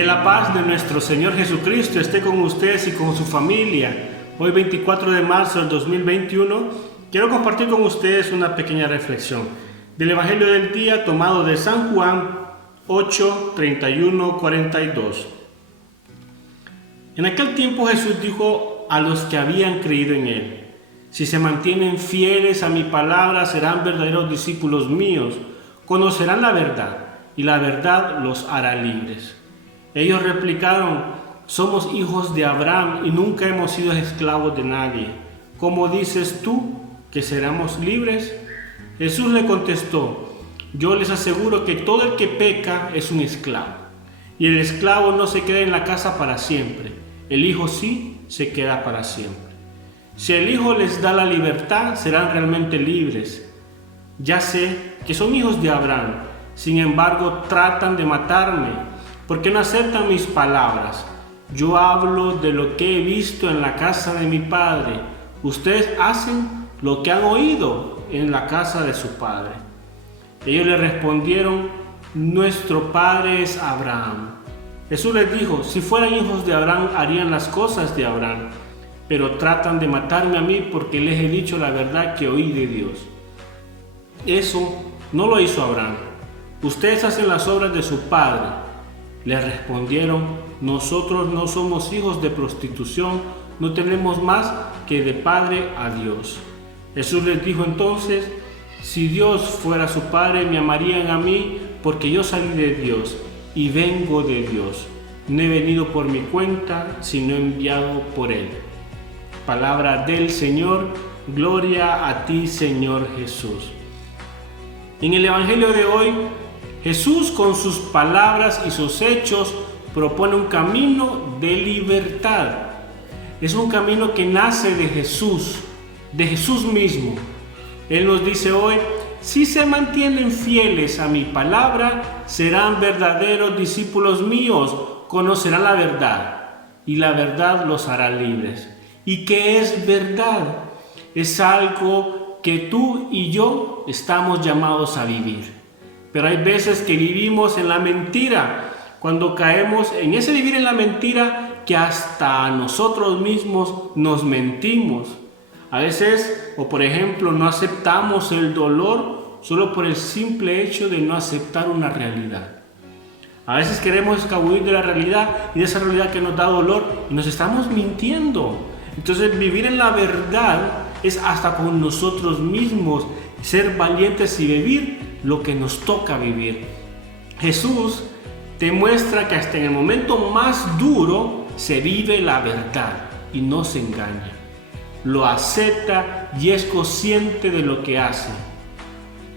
Que la paz de nuestro Señor Jesucristo esté con ustedes y con su familia. Hoy 24 de marzo del 2021 quiero compartir con ustedes una pequeña reflexión del Evangelio del día tomado de San Juan 8, 31, 42. En aquel tiempo Jesús dijo a los que habían creído en Él: si se mantienen fieles a mi palabra, serán verdaderos discípulos míos, conocerán la verdad y la verdad los hará libres. Ellos replicaron: somos hijos de Abraham y nunca hemos sido esclavos de nadie. ¿Cómo dices tú que seremos libres? Jesús le contestó: yo les aseguro que todo el que peca es un esclavo, y el esclavo no se queda en la casa para siempre, el Hijo sí se queda para siempre. Si el Hijo les da la libertad, serán realmente libres. Ya sé que son hijos de Abraham, sin embargo tratan de matarme, porque no aceptan mis palabras. Yo hablo de lo que he visto en la casa de mi Padre. Ustedes hacen lo que han oído en la casa de su padre. Ellos le respondieron: nuestro padre es Abraham. Jesús les dijo: si fueran hijos de Abraham, harían las cosas de Abraham, pero tratan de matarme a mí porque les he dicho la verdad que oí de Dios. Eso no lo hizo Abraham. Ustedes hacen las obras de su padre. Le respondieron: nosotros no somos hijos de prostitución, no tenemos más que de padre a Dios. Jesús les dijo entonces: si Dios fuera su padre, me amarían a mí, porque yo salí de Dios y vengo de Dios. No he venido por mi cuenta, sino enviado por Él. Palabra del Señor. Gloria a ti, Señor Jesús. En el Evangelio de hoy, Jesús, con sus palabras y sus hechos, propone un camino de libertad. Es un camino que nace de Jesús mismo. Él nos dice hoy: si se mantienen fieles a mi palabra, serán verdaderos discípulos míos, conocerán la verdad, y la verdad los hará libres. ¿Y qué es verdad? Es algo que tú y yo estamos llamados a vivir. Pero hay veces que vivimos en la mentira, cuando caemos en ese vivir en la mentira que hasta a nosotros mismos nos mentimos. A veces, o por ejemplo, no aceptamos el dolor solo por el simple hecho de no aceptar una realidad. A veces queremos escabullir de la realidad y de esa realidad que nos da dolor y nos estamos mintiendo. Entonces, vivir en la verdad es hasta con nosotros mismos, ser valientes y vivir lo que nos toca vivir. Jesús te muestra que hasta en el momento más duro se vive la verdad y no se engaña. Lo acepta y es consciente de lo que hace.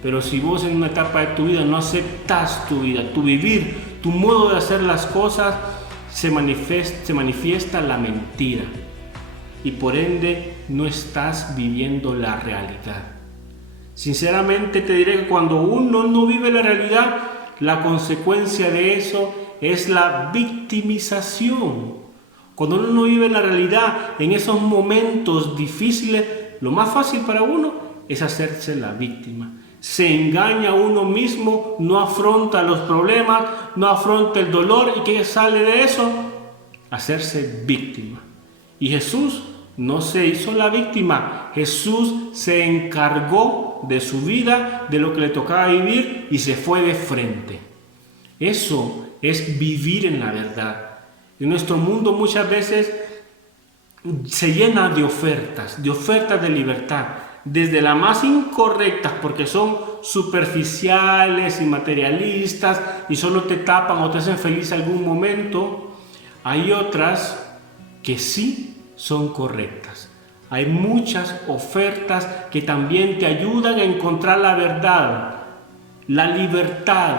Pero si vos en una etapa de tu vida no aceptas tu vida, tu vivir, tu modo de hacer las cosas, se manifiesta la mentira. Y por ende no estás viviendo la realidad. Sinceramente te diré que cuando uno no vive la realidad, la consecuencia de eso es la victimización. Cuando uno no vive la realidad en esos momentos difíciles, lo más fácil para uno es hacerse la víctima. Se engaña a uno mismo, no afronta los problemas, no afronta el dolor. ¿Y qué sale de eso? Hacerse víctima. Y Jesús no se hizo la víctima. Jesús se encargó de su vida, de lo que le tocaba vivir, y se fue de frente. Eso es vivir en la verdad. En nuestro mundo muchas veces se llena de ofertas de libertad, desde las más incorrectas, porque son superficiales y materialistas y solo te tapan o te hacen feliz algún momento. Hay otras que sí son correctas. Hay muchas ofertas que también te ayudan a encontrar la verdad, la libertad.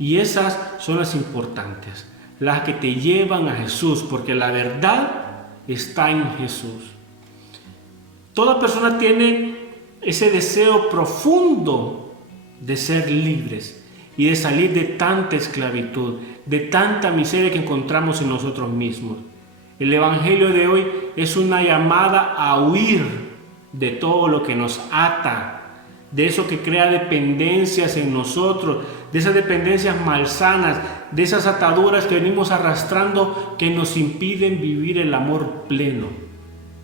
Y esas son las importantes, las que te llevan a Jesús, porque la verdad está en Jesús. Toda persona tiene ese deseo profundo de ser libres y de salir de tanta esclavitud, de tanta miseria que encontramos en nosotros mismos. El Evangelio de hoy es una llamada a huir de todo lo que nos ata, de eso que crea dependencias en nosotros, de esas dependencias malsanas, de esas ataduras que venimos arrastrando que nos impiden vivir el amor pleno,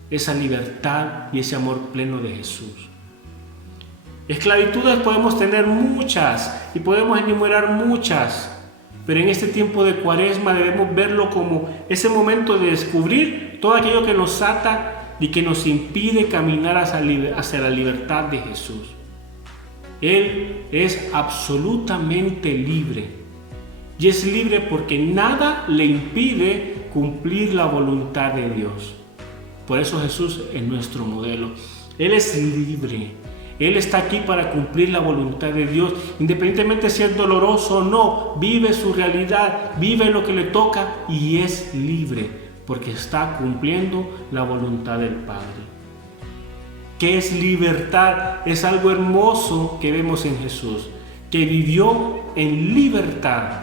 esa libertad y ese amor pleno de Jesús. Esclavitudes podemos tener muchas y podemos enumerar muchas, pero en este tiempo de Cuaresma debemos verlo como ese momento de descubrir todo aquello que nos ata y que nos impide caminar hacia la libertad de Jesús. Él es absolutamente libre, y es libre porque nada le impide cumplir la voluntad de Dios. Por eso Jesús es nuestro modelo. Él es libre. Él está aquí para cumplir la voluntad de Dios, independientemente si es doloroso o no. Vive su realidad, vive lo que le toca y es libre, porque está cumpliendo la voluntad del Padre. ¿Qué es libertad? Es algo hermoso que vemos en Jesús, que vivió en libertad.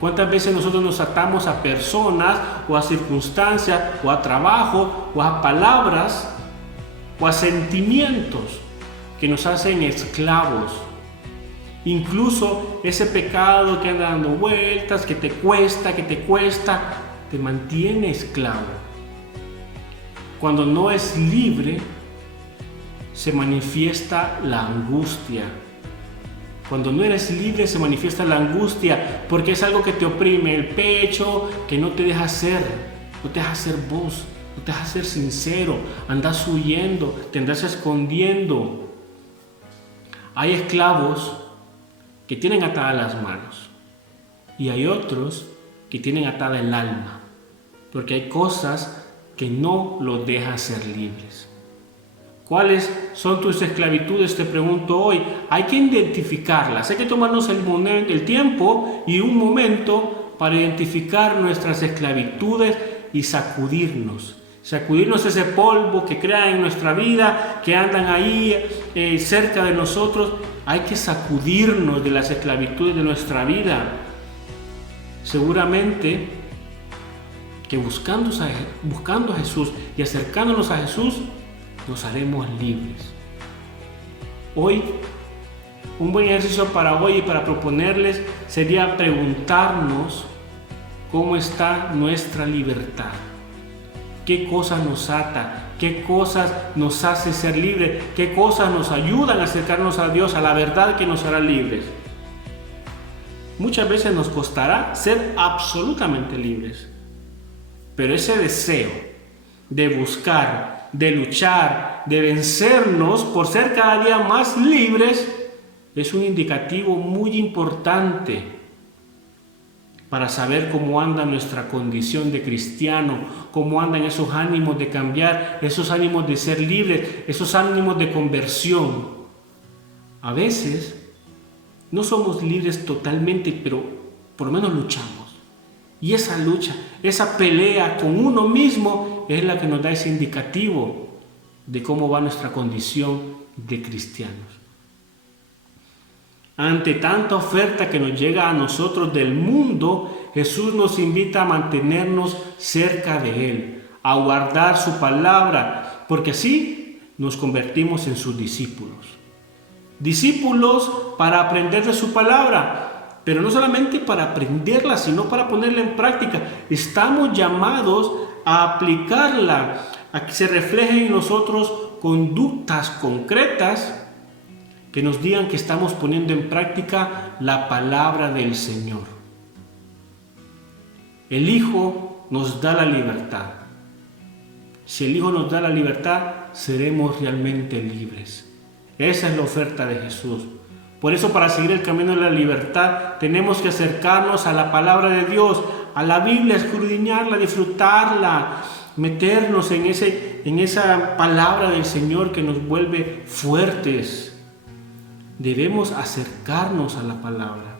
¿Cuántas veces nosotros nos atamos a personas o a circunstancias o a trabajo o a palabras o a sentimientos que nos hacen esclavos? Incluso ese pecado que anda dando vueltas, que te cuesta, te mantiene esclavo. Cuando no es libre, se manifiesta la angustia. Cuando no eres libre, se manifiesta la angustia, porque es algo que te oprime el pecho, que no te deja ser, no te deja ser vos, no te deja ser sincero, andas huyendo, te andas escondiendo. Hay esclavos que tienen atadas las manos y hay otros que tienen atada el alma, porque hay cosas que no los dejan ser libres. ¿Cuáles son tus esclavitudes? Te pregunto hoy. Hay que identificarlas, hay que tomarnos el tiempo y un momento para identificar nuestras esclavitudes y sacudirnos ese polvo que crea en nuestra vida, que andan ahí cerca de nosotros. Hay que sacudirnos de las esclavitudes de nuestra vida. Seguramente que buscando a Jesús y acercándonos a Jesús, nos haremos libres. Hoy, un buen ejercicio para hoy y para proponerles sería preguntarnos cómo está nuestra libertad. ¿Qué cosas nos ata? ¿Qué cosas nos hace ser libres? ¿Qué cosas nos ayudan a acercarnos a Dios, a la verdad que nos hará libres? Muchas veces nos costará ser absolutamente libres, pero ese deseo de buscar, de luchar, de vencernos por ser cada día más libres es un indicativo muy importante para saber cómo anda nuestra condición de cristiano, cómo andan esos ánimos de cambiar, esos ánimos de ser libres, esos ánimos de conversión. A veces no somos libres totalmente, pero por lo menos luchamos. Y esa lucha, esa pelea con uno mismo es la que nos da ese indicativo de cómo va nuestra condición de cristianos. Ante tanta oferta que nos llega a nosotros del mundo, Jesús nos invita a mantenernos cerca de Él, a guardar su palabra, porque así nos convertimos en sus discípulos. Discípulos para aprender de su palabra, pero no solamente para aprenderla, sino para ponerla en práctica. Estamos llamados a aplicarla, a que se reflejen en nosotros conductas concretas que nos digan que estamos poniendo en práctica la palabra del Señor. El Hijo nos da la libertad. Si el Hijo nos da la libertad, seremos realmente libres. Esa es la oferta de Jesús. Por eso, para seguir el camino de la libertad, tenemos que acercarnos a la palabra de Dios, a la Biblia, escudriñarla, disfrutarla, meternos en esa palabra del Señor que nos vuelve fuertes. Debemos acercarnos a la palabra.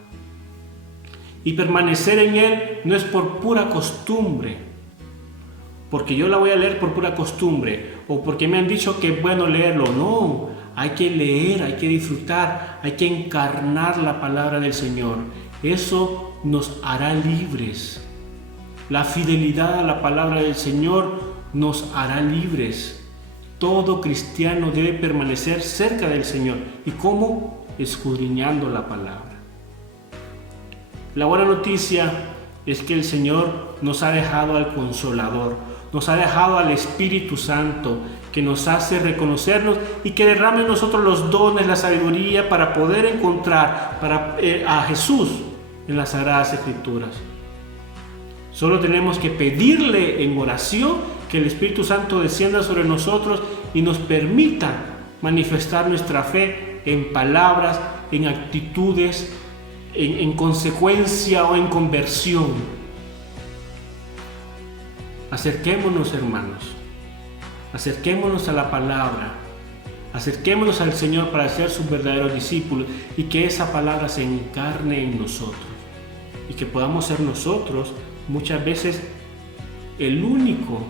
Y permanecer en Él no es por pura costumbre, porque yo la voy a leer por pura costumbre, o porque me han dicho que es bueno leerlo. No, hay que leer, hay que disfrutar, hay que encarnar la palabra del Señor. Eso nos hará libres. La fidelidad a la palabra del Señor nos hará libres. Todo cristiano debe permanecer cerca del Señor. ¿Y cómo? Escudriñando la palabra. La buena noticia es que el Señor nos ha dejado al Consolador, nos ha dejado al Espíritu Santo, que nos hace reconocernos y que derrame en nosotros los dones, la sabiduría para poder encontrar a Jesús en las Sagradas Escrituras. Solo tenemos que pedirle en oración que el Espíritu Santo descienda sobre nosotros y nos permita manifestar nuestra fe en palabras, en actitudes, en consecuencia o en conversión. Acerquémonos, hermanos, acerquémonos a la palabra, acerquémonos al Señor para ser sus verdaderos discípulos y que esa palabra se encarne en nosotros y que podamos ser nosotros muchas veces el único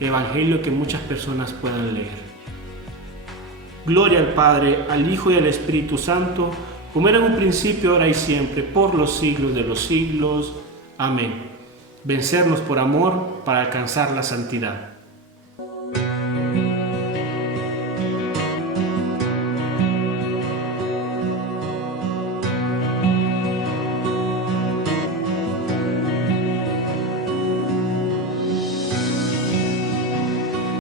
evangelio que muchas personas puedan leer. Gloria al Padre, al Hijo y al Espíritu Santo, como era en un principio, ahora y siempre, por los siglos de los siglos. Amén. Vencernos por amor para alcanzar la santidad.